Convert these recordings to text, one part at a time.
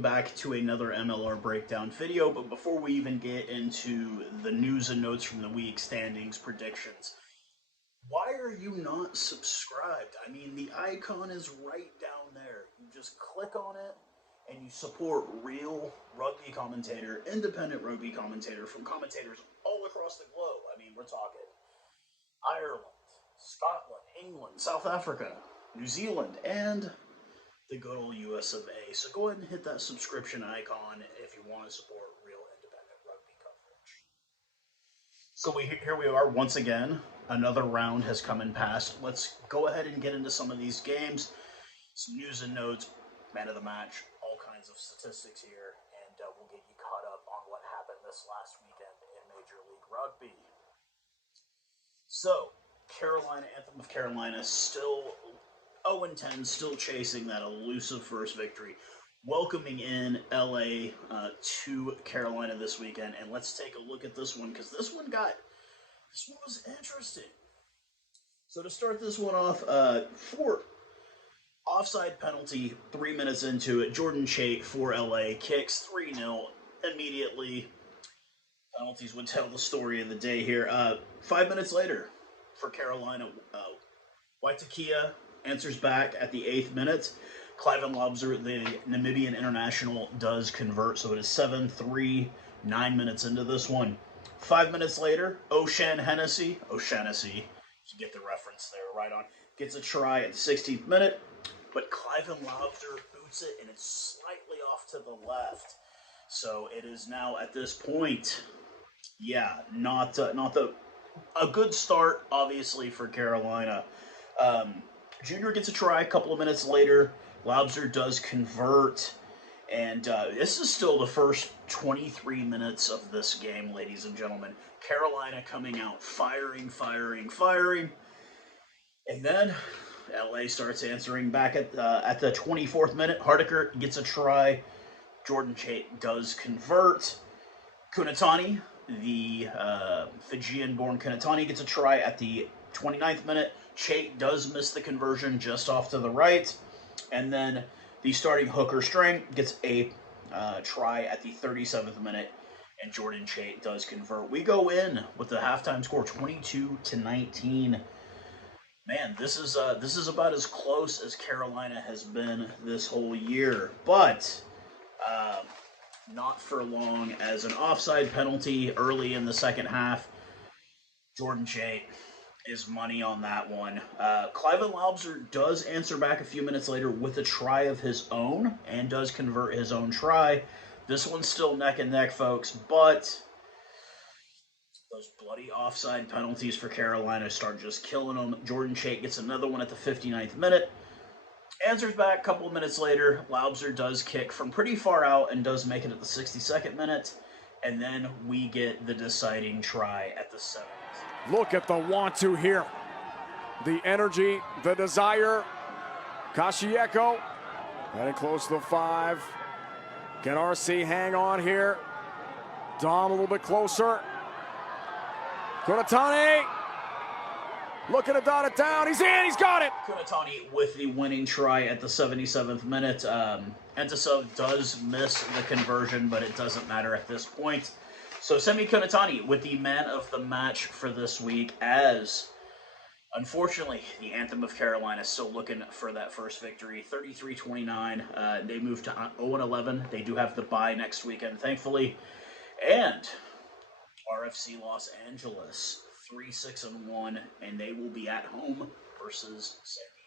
welcome back to another MLR breakdown video. But before we even get into the news and notes from the week, standings, predictions, why are you not subscribed? I mean, the icon is right down there. You just click on it and you support real rugby commentator, independent rugby commentator from commentators all across the globe. I mean, we're talking Ireland, Scotland, England, South Africa, New Zealand, and the good old US of A. So go ahead and hit that subscription icon if you want to support real independent rugby coverage. So here we are once again. Another round has come and passed. Let's go ahead and get into some of these games. Some news and notes, man of the match, all kinds of statistics here, and we'll get you caught up on what happened this last weekend in Major League Rugby. So, Carolina, Anthem of Carolina, still 0-10, still chasing that elusive first victory. Welcoming in LA to Carolina this weekend. And let's take a look at this one, because this one was interesting. So to start this one off, for offside penalty, 3 minutes into it, Jordan Chait for LA kicks 3-0 immediately. Penalties would tell the story of the day here. 5 minutes later, for Carolina, Waitakia answers back at the 8th minute. Cliven Lobser, the Namibian international, does convert, so it is 7-3, 9 minutes into this one. 5 minutes later, O'Shaughnessy, you get the reference there, right on, gets a try at the 16th minute, but Cliven Lobser boots it, and it's slightly off to the left. So it is now, at this point, not a good start, obviously, for Carolina. Junior gets a try a couple of minutes later. Lobser does convert. And this is still the first 23 minutes of this game, ladies and gentlemen. Carolina coming out firing. And then LA starts answering back at the 24th minute. Hardiker gets a try. Jordan Chait does convert. Kunatani, the Fijian-born Kunatani, gets a try at the 29th minute. Chait does miss the conversion just off to the right. And then the starting hooker string gets a try at the 37th minute, and Jordan Chait does convert. We go in with the halftime score 22-19. Man, this is about as close as Carolina has been this whole year, but not for long, as an offside penalty early in the second half. Jordan Chait is money on that one. Cliven Lobser does answer back a few minutes later with a try of his own and does convert his own try. This one's still neck and neck, folks, but those bloody offside penalties for Carolina start just killing them. Jordan Chait gets another one at the 59th minute. Answers back a couple of minutes later. Lobser does kick from pretty far out and does make it at the 62nd minute. And then we get the deciding try at the 7th. Look at the want-to here. The energy, the desire. Kashieko heading close to the 5. Can RC hang on here? Dom a little bit closer. Kunatani looking to dot it down. He's in, he's got it. Kunatani with the winning try at the 77th minute. Entiso does miss the conversion, but it doesn't matter at this point. So Semi Kunatani with the man of the match for this week, as unfortunately the Anthem of Carolina is still looking for that first victory. 33-29. They move to 0-11. They do have the bye next weekend, thankfully. And RFC Los Angeles 3-6-1, and they will be at home versus San Diego.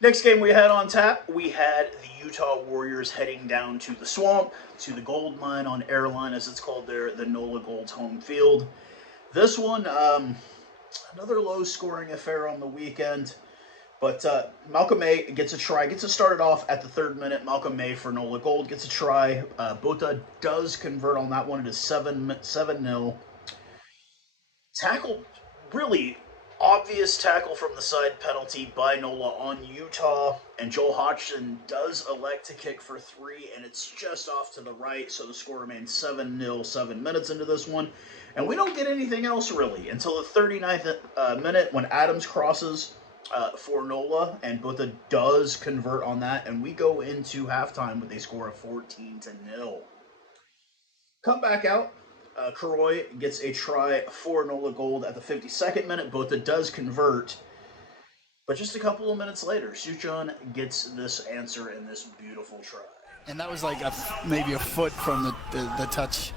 Next game we had on tap, we had the Utah Warriors heading down to the swamp, to the gold mine on Airline, as it's called there, the NOLA Gold's home field. This one, another low-scoring affair on the weekend, but Malcolm May gets a try, gets it started off at the 3rd minute. Malcolm May for NOLA Gold gets a try. Bota does convert on that one. It is 7-0. Tackle, really obvious tackle from the side penalty by NOLA on Utah, and Joel Hodgson does elect to kick for 3, and it's just off to the right, so the score remains 7-0, 7 minutes into this one, and we don't get anything else really until the 39th minute when Adams crosses for NOLA, and Botha does convert on that, and we go into halftime with a score of 14-0. Come back out. Karoy gets a try for NOLA Gold at the 52nd minute. Botha does convert. But just a couple of minutes later, Suchon gets this answer in this beautiful try. And that was like maybe a foot from the touch.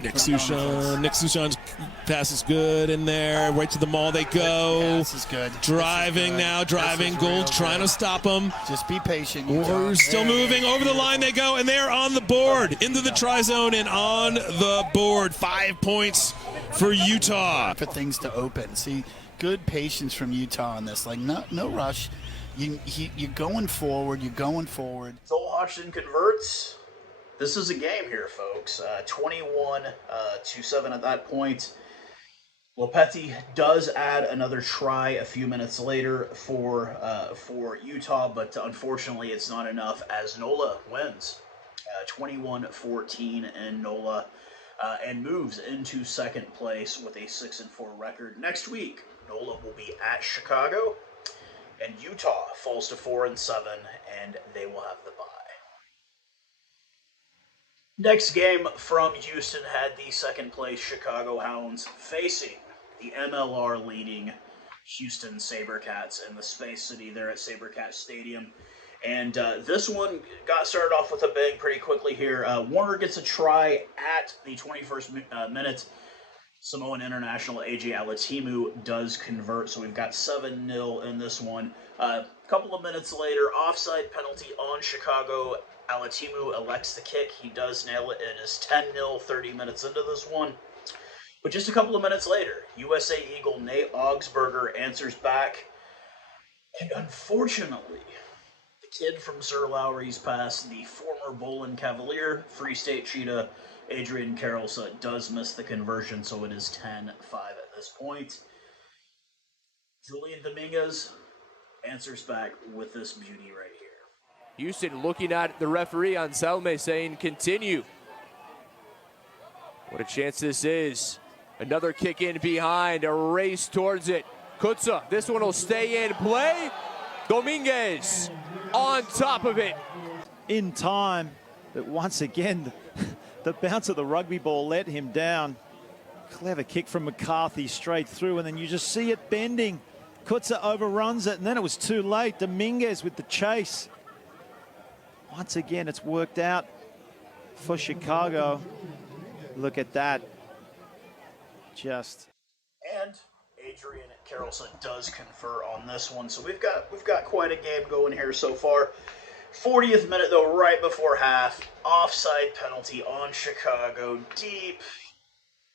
Nick Suchon's pass is good in there. Right to the maul they go. Pass is good. Driving now, Gold's trying to stop him. Just be patient. We're still moving. Over the line they go, and they're on the board. Into the try zone and on the board. 5 points for Utah. For things to open. See, good patience from Utah on this. Like, no rush. You're going forward. Joel Hodgson converts. This is a game here, folks. 21-7 at that point. Lopetti does add another try a few minutes later for Utah, but unfortunately it's not enough as NOLA wins 21-14 in NOLA and moves into second place with a 6-4 record. Next week, NOLA will be at Chicago, and Utah falls to 4-7, and they will have the bye. Next game from Houston had the second place Chicago Hounds facing the MLR leading Houston SaberCats in the Space City there at SaberCat Stadium. And this one got started off with a bang pretty quickly here. Warner gets a try at the 21st minute. Samoan international AJ Alatimu does convert, so we've got 7-0 in this one. A couple of minutes later, offside penalty on Chicago. Alatimu elects to kick. He does nail it. It is 10-0, 30 minutes into this one. But just a couple of minutes later, USA Eagle Nate Augsburger answers back. And unfortunately, the kid from Sir Lowry's pass, the former Bolin Cavalier, Free State Cheetah, Adrian Carrollsa, does miss the conversion, so it is 10-5 at this point. Julian Dominguez answers back with this beauty right here. Houston looking at the referee Anselme saying continue. What a chance this is. Another kick in behind, a race towards it. Kutsa, this one will stay in play. Dominguez on top of it. In time, but once again, the bounce of the rugby ball let him down. Clever kick from McCarthy straight through, and then you just see it bending. Kutsa overruns it, and then it was too late. Dominguez with the chase. Once again, it's worked out for Chicago. Look at that. And Adrian Carrollson does confer on this one. So we've got quite a game going here so far. 40th minute though, right before half, offside penalty on Chicago, deep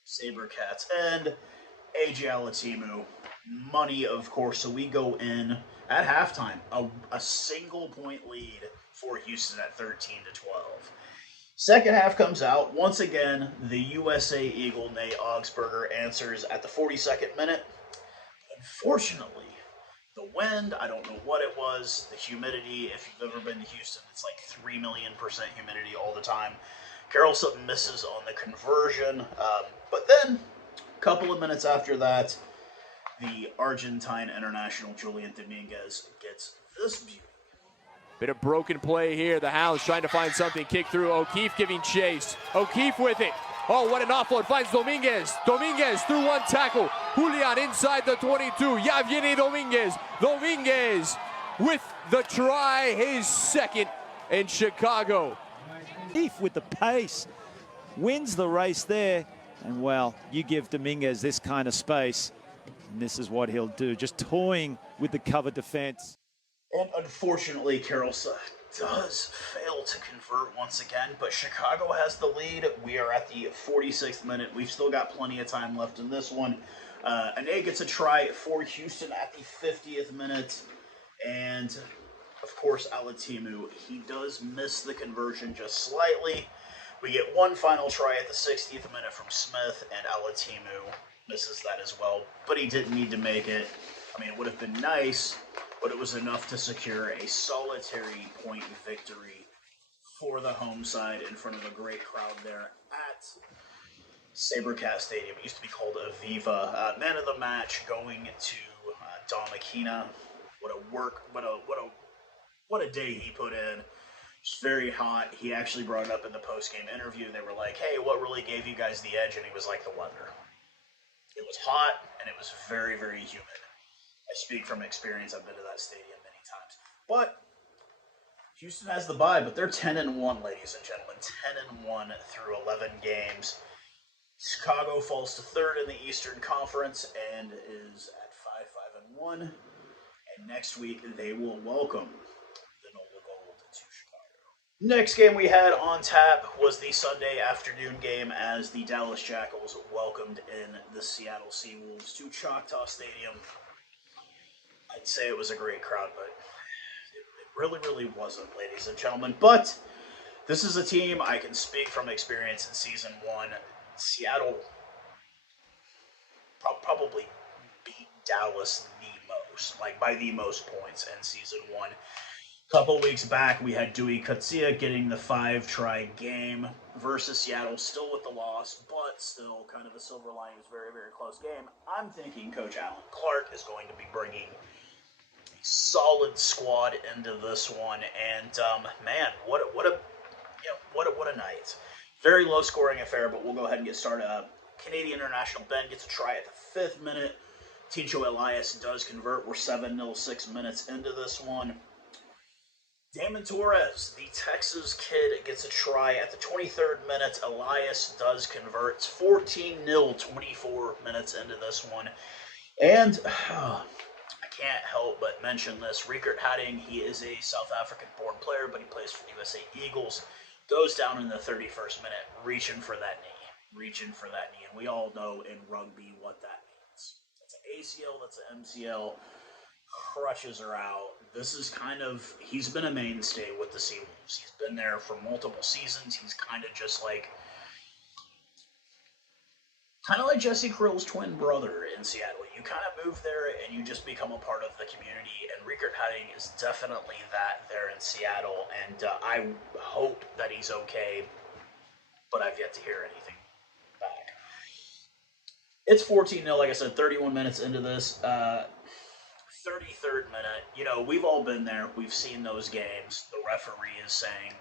SaberCats and AJ Alatimu. Money, of course, so we go in at halftime, a single point lead for Houston at 13-12. Second half comes out. Once again, the USA Eagle Nate Augsburger answers at the 42nd minute. Unfortunately, the wind, I don't know what it was, the humidity, if you've ever been to Houston, it's like 3 million % humidity all the time. Carrollson misses on the conversion, but then a couple of minutes after that, the Argentine international Julian Dominguez gets this beauty. Bit of broken play here. The Hounds trying to find something. Kick through. O'Keefe giving chase. O'Keefe with it. Oh, what an offload. Finds Dominguez. Dominguez through one tackle. Julian inside the 22. Ya viene Dominguez. Dominguez with the try. His second in Chicago. O'Keefe with the pace. Wins the race there. And, well, you give Dominguez this kind of space, and this is what he'll do. Just toying with the cover defense. And unfortunately, Carrollsa does fail to convert once again, but Chicago has the lead. We are at the 46th minute. We've still got plenty of time left in this one. Ane gets a try for Houston at the 50th minute. And, of course, Alatimu, he does miss the conversion just slightly. We get one final try at the 60th minute from Smith, and Alatimu misses that as well. But he didn't need to make it. I mean, it would have been nice, but it was enough to secure a solitary point victory for the home side in front of a great crowd there at SaberCat Stadium. It used to be called Aviva. Man of the match going to Dom Aquina. What a day he put in. It's very hot. He actually brought it up in the post-game interview. They were like, hey, what really gave you guys the edge? And he was like, the weather. It was hot, and it was very, very humid. I speak from experience. I've been to that stadium many times. But Houston has the bye, but they're 10-1, ladies and gentlemen. 10-1 through 11 games. Chicago falls to third in the Eastern Conference and is at 5-1. And next week, they will welcome the Nola Gold to Chicago. Next game we had on tap was the Sunday afternoon game as the Dallas Jackals welcomed in the Seattle Seawolves to Choctaw Stadium. I'd say it was a great crowd, but it really, really wasn't, ladies and gentlemen. But this is a team I can speak from experience in Season 1. Seattle probably beat Dallas the most, like by the most points in Season 1. A couple weeks back, we had Dewey Kutsia getting the 5-try game versus Seattle, still with the loss, but still kind of a silver lining. It was a very, very close game. I'm thinking Coach Alan Clark is going to be bringing a solid squad into this one, and man, what a night. Very low scoring affair, but we'll go ahead and get started. Canadian International Ben gets a try at the 5th minute. Ticho Elias does convert. We're 7-0, 6 minutes into this one. Damon Torres, the Texas kid, gets a try at the 23rd minute. Elias does convert. It's 14-0, 24 minutes into this one. And I can't help but mention this. Riekert Hadding, he is a South African-born player, but he plays for the USA Eagles. Goes down in the 31st minute, reaching for that knee. And we all know in rugby what that means. That's an ACL, that's an MCL. Crutches are out. This is he's been a mainstay with the Seawolves. He's been there for multiple seasons. He's kind of like Jesse Krill's twin brother in Seattle. You kind of move there and you just become a part of the community, and Riekert Hadding is definitely that there in Seattle, and I hope that he's okay, but I've yet to hear anything back. It's 14-0, like I said, 31 minutes into this. 33rd minute, we've all been there. We've seen those games. The referee is saying,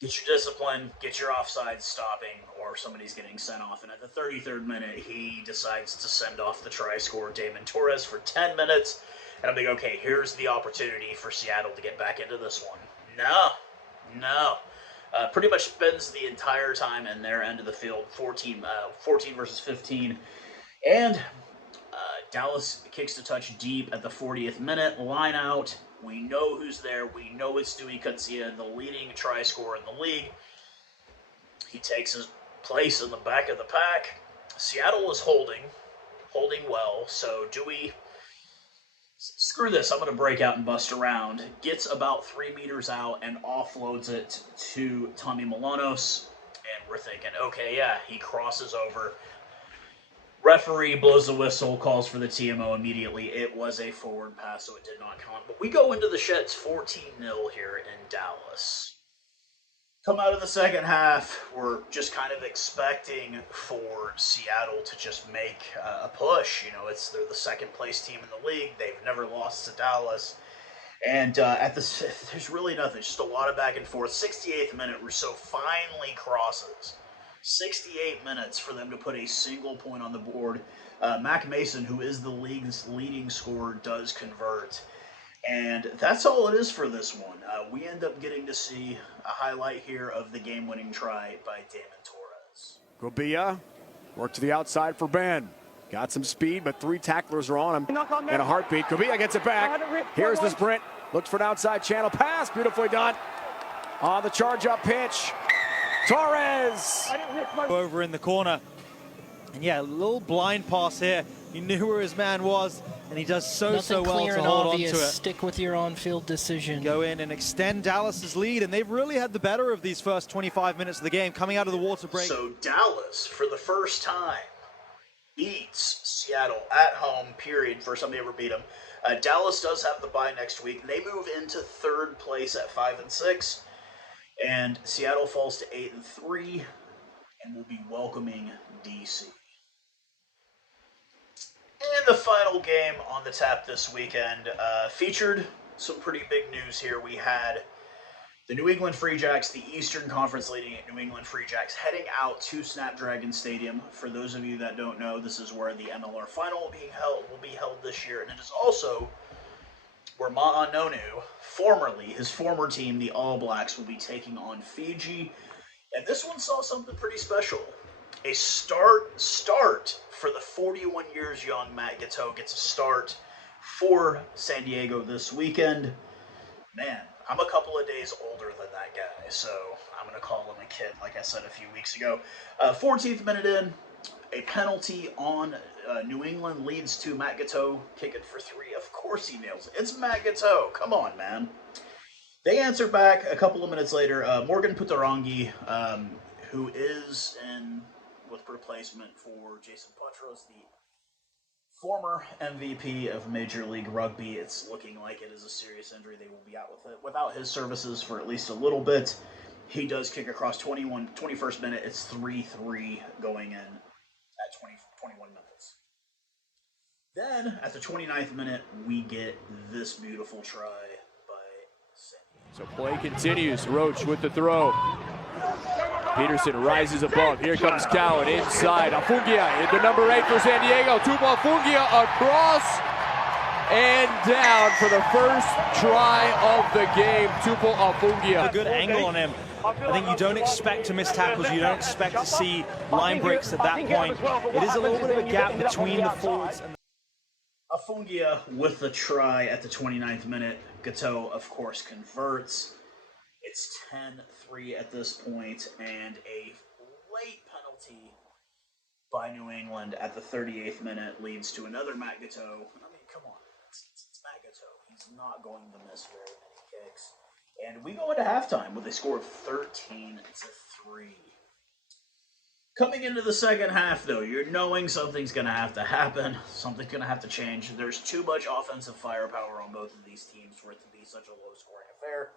get your discipline, get your offside stopping, or somebody's getting sent off. And at the 33rd minute, he decides to send off the try scorer, Damon Torres, for 10 minutes. And I'm thinking, okay, here's the opportunity for Seattle to get back into this one. No. Pretty much spends the entire time in their end of the field, 14 versus 15. And Dallas kicks the touch deep at the 40th minute. Line out. We know who's there. We know it's Dewey Kutsia, the leading try scorer in the league. He takes his place in the back of the pack. Seattle is holding well. So Dewey, screw this, I'm going to break out and bust around. Gets about 3 meters out and offloads it to Tommy Milanos. And we're thinking, okay, yeah, he crosses over. Referee blows the whistle, calls for the TMO immediately. It was a forward pass, so it did not count. But we go into the sheds 14-0 here in Dallas. Come out of the second half, we're just kind of expecting for Seattle to just make a push. They're the second place team in the league. They've never lost to Dallas. And there's really nothing, just a lot of back and forth. 68th minute, Rousseau finally crosses. 68 minutes for them to put a single point on the board. Mac Mason, who is the league's leading scorer, does convert. And that's all it is for this one. We end up getting to see a highlight here of the game-winning try by Damon Torres. Gobia, work to the outside for Ben. Got some speed, but 3 tacklers are on him in a heartbeat. Gobia gets it back. Here's the sprint. Looks for an outside channel pass. Beautifully done. On the charge-up pitch. Torres! Over in the corner. And yeah, a little blind pass here. He knew where his man was, and he does so well to hold on to it. Stick with your on-field decision. Go in and extend Dallas's lead, and they've really had the better of these first 25 minutes of the game coming out of the water break. So Dallas, for the first time, beats Seattle at home, period, first time they ever beat them. Dallas does have the bye next week. They move into 3rd place at 5-6. And Seattle falls to 8-3, and will be welcoming DC. And the final game on the tap this weekend featured some pretty big news here. We had the New England Free Jacks, the Eastern Conference leading New England Free Jacks, heading out to Snapdragon Stadium. For those of you that don't know, this is where the MLR final will be held this year, and it is also where Ma'anonu, formerly his former team, the All Blacks, will be taking on Fiji. And this one saw something pretty special. A start for the 41 years young Matt Gateau gets a start for San Diego this weekend. Man, I'm a couple of days older than that guy, so I'm going to call him a kid, like I said a few weeks ago. 14th minute in, a penalty on New England leads to Matt Gateau kicking for 3. Of course he nails it. It's Matt Gateau. Come on, man. They answer back a couple of minutes later. Morgan Putarangi, who is in with replacement for Jason Petros, the former MVP of Major League Rugby. It's looking like it is a serious injury. They will be out with it without his services for at least a little bit. He does kick across 21st minute. It's 3-3 going in at 21 minutes. Then, at the 29th minute, we get this beautiful try by Sandy. So play continues. Roach with the throw. Peterson rises above. Here comes Cowan inside. Afungia, the number 8 for San Diego. Tupa Afungia across and down for the first try of the game. Tupa Afungia. A good angle on him. I think you don't expect to miss tackles. You don't expect to see line breaks at that point. It is a little bit of a gap between the forwards. Afungia with the try at the 29th minute. Gateau, of course, converts. It's 10-3 at this point, and a late penalty by New England at the 38th minute leads to another Matt Gateau. I mean, come on. It's Matt Gateau. He's not going to miss very many kicks. And we go into halftime with a score of 13-3. Coming into the second half, though, you're knowing something's going to have to happen. Something's going to have to change. There's too much offensive firepower on both of these teams for it to be such a low-scoring affair.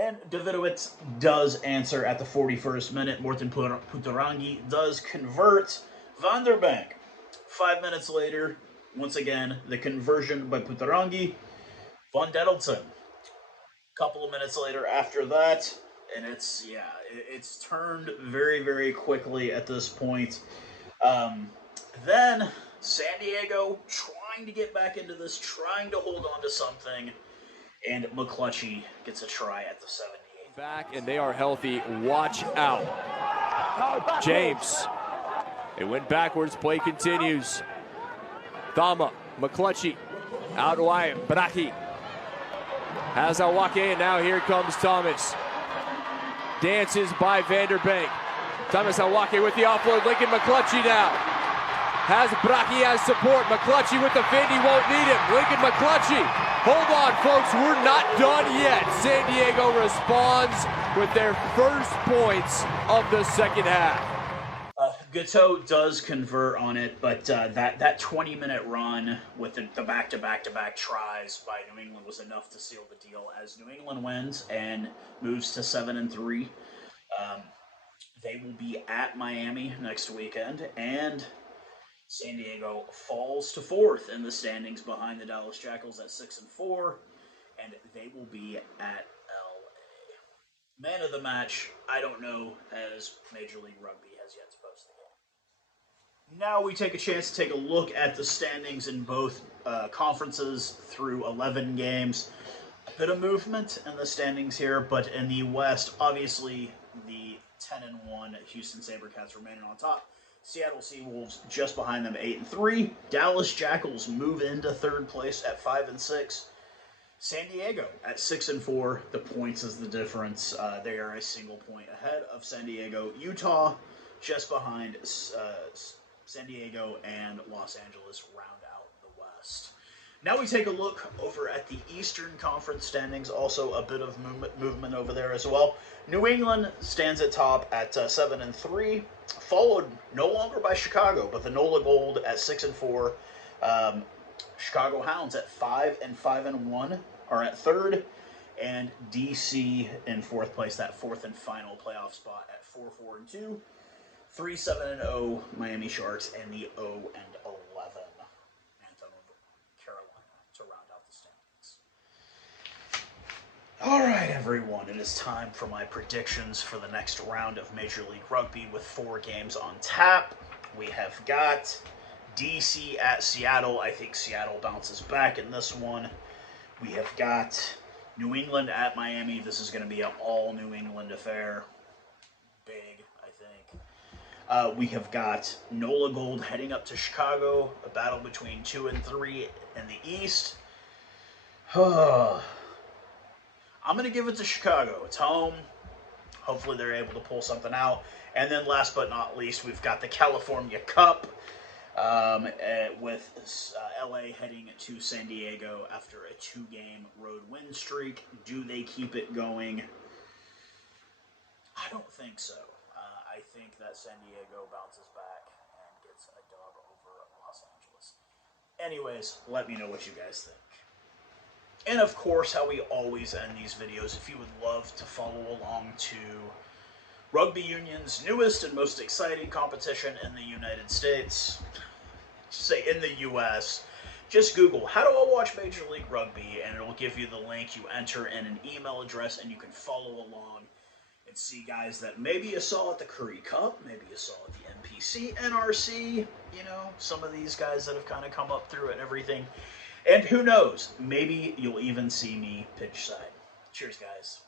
And Davidowitz does answer at the 41st minute. Morten Putarangi does convert. Van der Bank, 5 minutes later, once again, the conversion by Putarangi. Von Dettelson, couple of minutes later after that, and it's turned very, very quickly at this point. Then San Diego trying to get back into this, trying to hold on to something, and McClutchy gets a try at the 78th. Back, and they are healthy. Watch out. James. It went backwards. Play continues. Thama, McClutchy, out wide. Braki has Awake, and now here comes Thomas. Dances by Vanderbank. Thomas Awake with the offload. Lincoln McClutchy now. Has Braki as support. McClutchy with the fend. He won't need him. Lincoln McClutchy. Hold on, folks. We're not done yet. San Diego responds with their first points of the second half. Gateau does convert on it, but that 20-minute run with the back-to-back-to-back tries by New England was enough to seal the deal as New England wins and moves to 7-3. They will be at Miami next weekend, and San Diego falls to 4th in the standings behind the Dallas Jackals at 6-4, and they will be at LA. Man of the match, I don't know, as Major League Rugby has yet to post the game. Now we take a chance to take a look at the standings in both conferences through 11 games. A bit of movement in the standings here, but in the West, obviously the 10-1 Houston SaberCats remaining on top. Seattle Seawolves just behind them, 8-3. Dallas Jackals move into 3rd place at 5-6. San Diego at 6-4. The points is the difference. They are a single point ahead of San Diego. Utah just behind San Diego and Los Angeles round out the West. Now we take a look over at the Eastern Conference standings. Also a bit of movement over there as well. New England stands at top at 7-3, followed no longer by Chicago, but the NOLA Gold at 6-4. Chicago Hounds at 5-1 are at 3rd, and DC in 4th place, that 4th and final playoff spot at 4-4-2. 3-7-0 Miami Sharks and the 0-11 Manitoba Alright everyone, it is time for my predictions for the next round of Major League Rugby with 4 games on tap. We have got DC at Seattle. I think Seattle bounces back in this one. We have got New England at Miami. This is going to be an all New England affair. Big, I think. We have got NOLA Gold heading up to Chicago. A battle between 2 and 3 in the East. I'm going to give it to Chicago. It's home. Hopefully they're able to pull something out. And then last but not least, we've got the California Cup with LA heading to San Diego after a 2-game road win streak. Do they keep it going? I don't think so. I think that San Diego bounces back and gets a dub over Los Angeles. Anyways, let me know what you guys think. And of course, how we always end these videos, if you would love to follow along to Rugby Union's newest and most exciting competition in the United States, say in the US, just Google, how do I watch Major League Rugby, and it'll give you the link. You enter in an email address and you can follow along and see guys that maybe you saw at the Curry Cup, maybe you saw at the NPC, NRC, you know, some of these guys that have kind of come up through it and everything. And who knows, maybe you'll even see me pitch side. Cheers, guys.